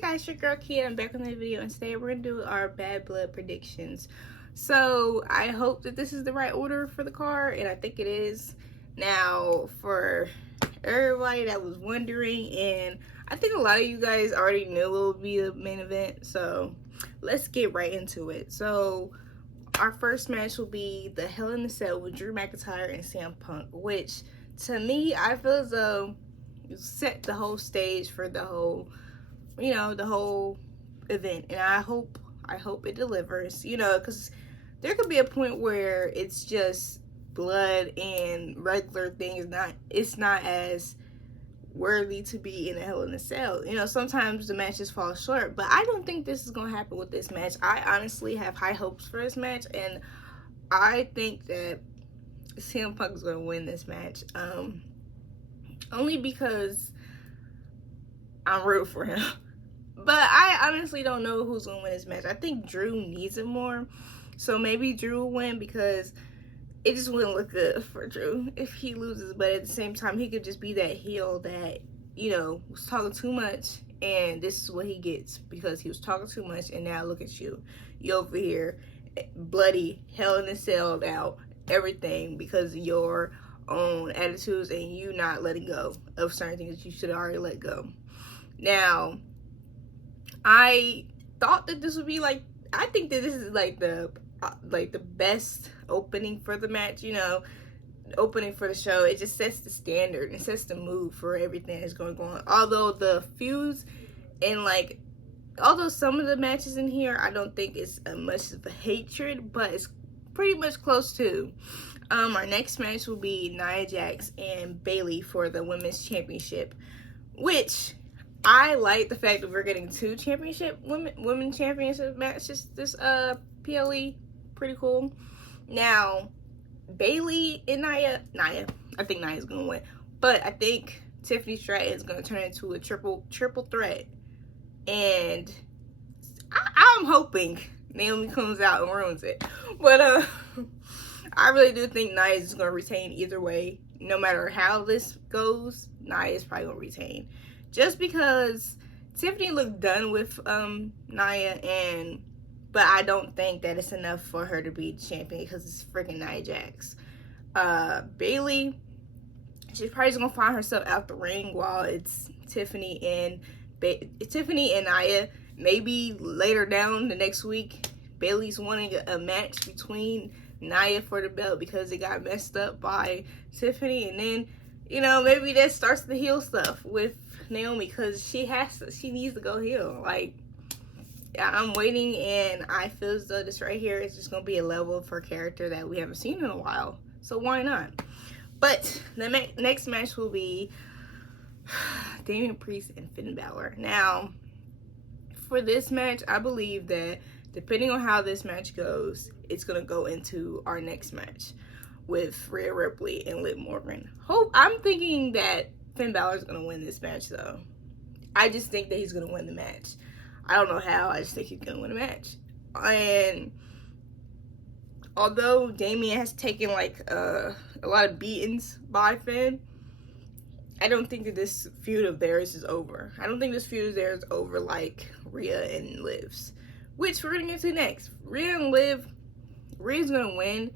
guys, your girl Kia. I'm back on the video, and today we're gonna do our bad blood predictions. So I hope that this is the right order for the card, and I think it is. Now, for everybody that was wondering, and I think a lot of you guys already knew it would be the main event, so let's get right into it. So our first match will be the Hell in a Cell with Drew McIntyre and CM Punk, which to me, I feel as though you set the whole stage for the whole, the whole event, and I hope it delivers, because there could be a point where it's just blood and regular things, it's not as worthy to be in a Hell in a Cell. Sometimes the matches fall short, but I don't think this is gonna happen with this match. I honestly have high hopes for this match, and I think that CM Punk is gonna win this match. Only because I'm rooting for him. But I honestly don't know who's gonna win this match. I think Drew needs it more, so maybe Drew will win, because it just wouldn't look good for Drew if he loses. But at the same time, he could just be that heel that was talking too much, and this is what he gets because he was talking too much. And now look at you over here, bloody, Hell in a Cell out, everything because of your own attitudes and you not letting go of certain things that you should have already let go. Now, I thought that this would be I think that this is the best opening for the match, opening for the show. It just sets the standard and sets the mood for everything that's going on. Although the feuds and although some of the matches in here, I don't think it's much of a hatred, but it's pretty much close to. Our next match will be Nia Jax and Bayley for the Women's Championship, which I like the fact that we're getting two women championship matches this PLE. Pretty cool. Now, Bayley and Nia, I think Nia's gonna win, but I think Tiffany Stratton is gonna turn into a triple threat, and I'm hoping Naomi comes out and ruins it. But I really do think Nia is gonna retain either way. No matter how this goes, Nia is probably gonna retain. Just because Tiffany looked done with Nia, but I don't think that it's enough for her to be champion because it's freaking Nia Jax. Bayley, she's probably just gonna find herself out the ring while it's Tiffany and Nia. Maybe later down the next week, Bayley's wanting a match between Nia for the belt because it got messed up by Tiffany, and then maybe that starts the heel stuff with Naomi because she needs to go heel. I'm waiting, and I feel as though this right here is just gonna be a level of her character that we haven't seen in a while, so why not? But the next match will be Damian Priest and Finn Balor. Now, for this match, I believe that depending on how this match goes, it's gonna go into our next match with Rhea Ripley and Liv Morgan. I'm thinking that Finn Balor is gonna win this match, though. I just think that he's gonna win the match. I don't know how. I just think he's gonna win the match. And although Damian has taken a lot of beatings by Finn, I don't think that this feud of theirs is over. I don't think this feud of theirs is over like Rhea and Liv's, which we're gonna get to next. Rhea and Liv, Rhea's gonna win.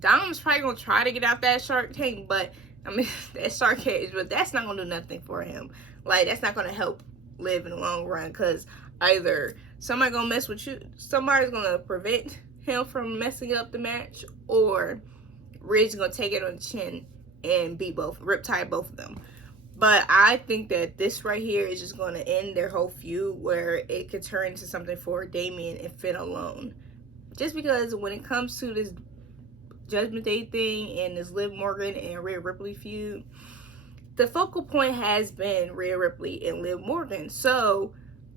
Dom's probably gonna try to get out that shark tank, but that shark cage, but that's not gonna do nothing for him. That's not gonna help Liv in the long run, because either somebody's gonna mess with you, somebody's gonna prevent him from messing up the match, or Rhea's gonna take it on the chin and riptide both of them. But I think that this right here is just going to end their whole feud, where it could turn into something for Damian and Finn alone. Just because when it comes to this Judgment Day thing and this Liv Morgan and Rhea Ripley feud, the focal point has been Rhea Ripley and Liv Morgan. So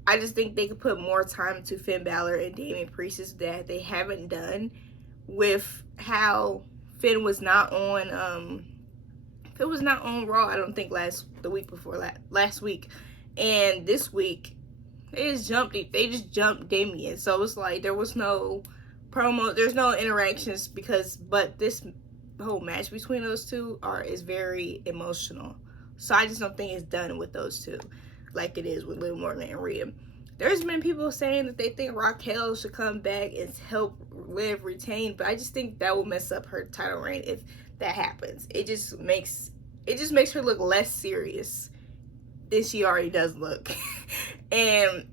I just think they could put more time to Finn Balor and Damian Priest that they haven't done, with how Finn was not on Raw, I don't think the week before last week, and this week they just jumped Damian. So it's there was no promo, there's no interactions, but this whole match between those two is very emotional. So I just don't think it's done with those two. like it is with Liv Morgan and Rhea. There's been people saying that they think Raquel should come back and help Liv retain, but I just think that will mess up her title reign if that happens. It just makes her look less serious than she already does look. And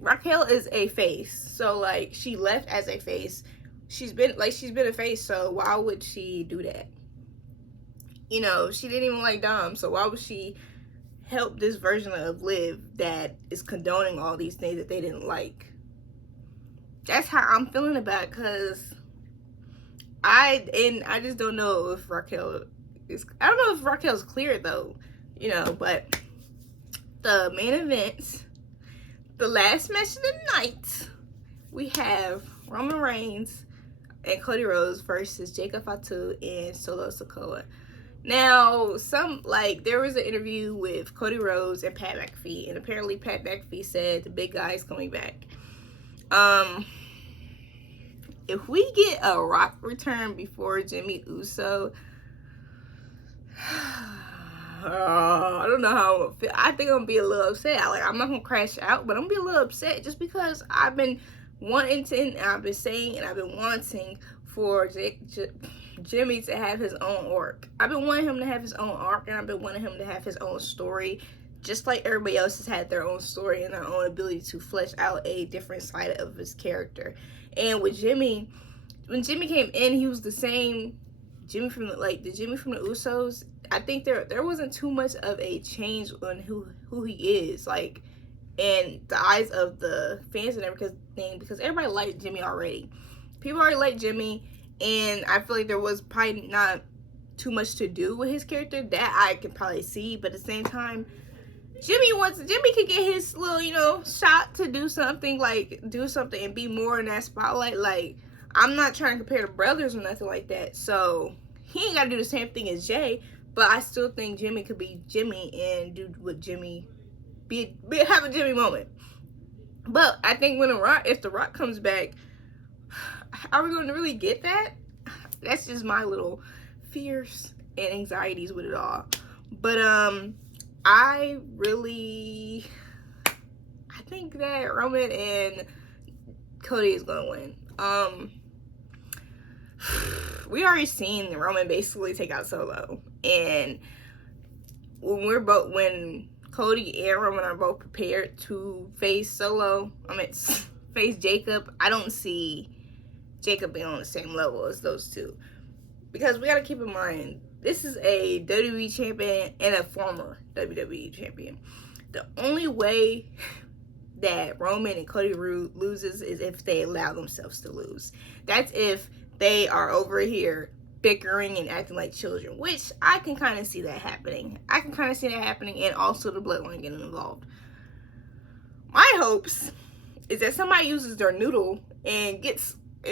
Raquel is a face, so like she left as a face. She's been a face, so why would she do that? You know, she didn't even like Dom, so why would she help this version of Liv that is condoning all these things that they didn't like? That's how I'm feeling about it, because I just don't know if Raquel is, I don't know if Raquel's cleared though, you know. But the main event, the last match of the night, we have Roman Reigns and Cody Rhodes versus Jacob Fatu and Solo Sikoa. Now, there was an interview with Cody Rhodes and Pat McAfee, and apparently Pat McAfee said the big guy is coming back. If we get a Rock return before Jimmy Uso, I don't know how I'm gonna feel. I think I'm gonna be a little upset. I'm not gonna crash out, but I'm gonna be a little upset just because I've been wanting for Jimmy to have his own arc. I've been wanting him to have his own arc, and I've been wanting him to have his own story, just like everybody else has had their own story and their own ability to flesh out a different side of his character. And with Jimmy, when Jimmy came in, he was the same Jimmy from the Jimmy from the Usos. I think there wasn't too much of a change on who he is, like, in the eyes of the fans and everything, because everybody liked Jimmy already. People already liked Jimmy, and I feel like there was probably not too much to do with his character. That I can probably see, but at the same time, Jimmy could get his little, you know, shot to do something and be more in that spotlight. Like, I'm not trying to compare the brothers or nothing like that, so he ain't gotta do the same thing as Jay, but I still think Jimmy could be Jimmy and do what Jimmy have a Jimmy moment. But I think if the Rock comes back, are we going to really get that? That's just my little fears and anxieties with it all. But I think that Roman and Cody is gonna win. We already seen Roman basically take out Solo, and when Cody and Roman are both prepared to face face Jacob, I don't see Jacob being on the same level as those two, because we got to keep in mind, this is a WWE champion and a former WWE champion. The only way that Roman and Cody loses is if they allow themselves to lose. That's if they are over here bickering and acting like children, which I can kind of see that happening. And also the bloodline getting involved. My hopes is that somebody uses their noodle and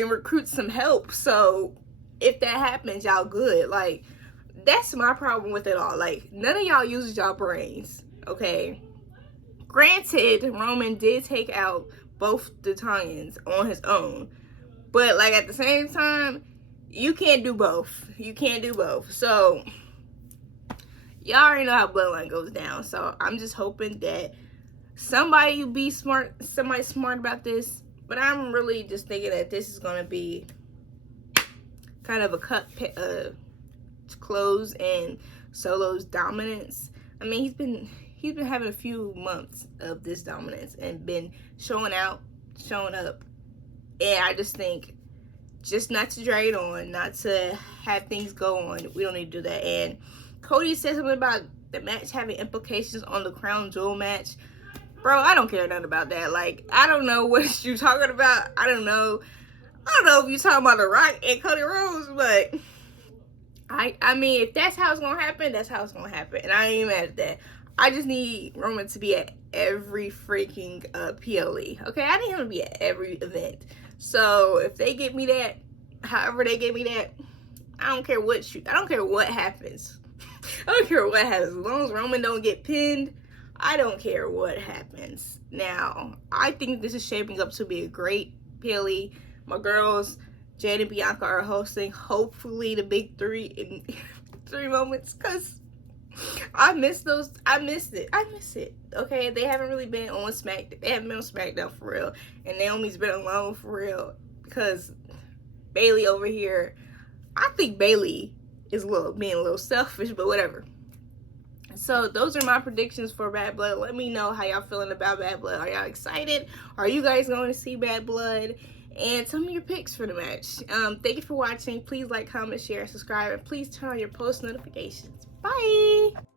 recruits some help. So if that happens, y'all good. Like, that's my problem with it all. Like, none of y'all uses y'all brains, okay? Granted, Roman did take out both the Italians on his own, but like at the same time, you can't do both. So y'all already know how bloodline goes down. So I'm just hoping that somebody smart about this. But I'm really just thinking that this is gonna be kind of a close and Solo's dominance. I mean, he's been having a few months of this dominance and been showing up. And I just think, just not to drag it on, not to have things go on. We don't need to do that. And Cody said something about the match having implications on the Crown Jewel match. Bro, I don't care nothing about that. Like, I don't know what you're talking about. I don't know if you're talking about The Rock and Cody Rhodes, but I mean, if that's how it's gonna happen, that's how it's gonna happen. And I ain't mad at that. I just need Roman to be at every freaking PLE. Okay, I need him to be at every event. So if they get me that, however they get me that, I don't care what happens. I don't care what happens. As long as Roman don't get pinned, I don't care what happens. Now, I think this is shaping up to be a great PLE. My girls, Jade and Bianca, are hosting, hopefully, the big three in 3 moments, because I miss those. I missed it. I miss it. Okay, they haven't really been on They haven't been on SmackDown for real, and Naomi's been alone for real because Bailey over here. I think Bailey is being a little selfish, but whatever. So those are my predictions for Bad Blood. Let me know how y'all feeling about Bad Blood. Are y'all excited? Are you guys going to see Bad Blood? And tell me your picks for the match. Thank you for watching. Please like, comment, share, and subscribe. And please turn on your post notifications. Bye!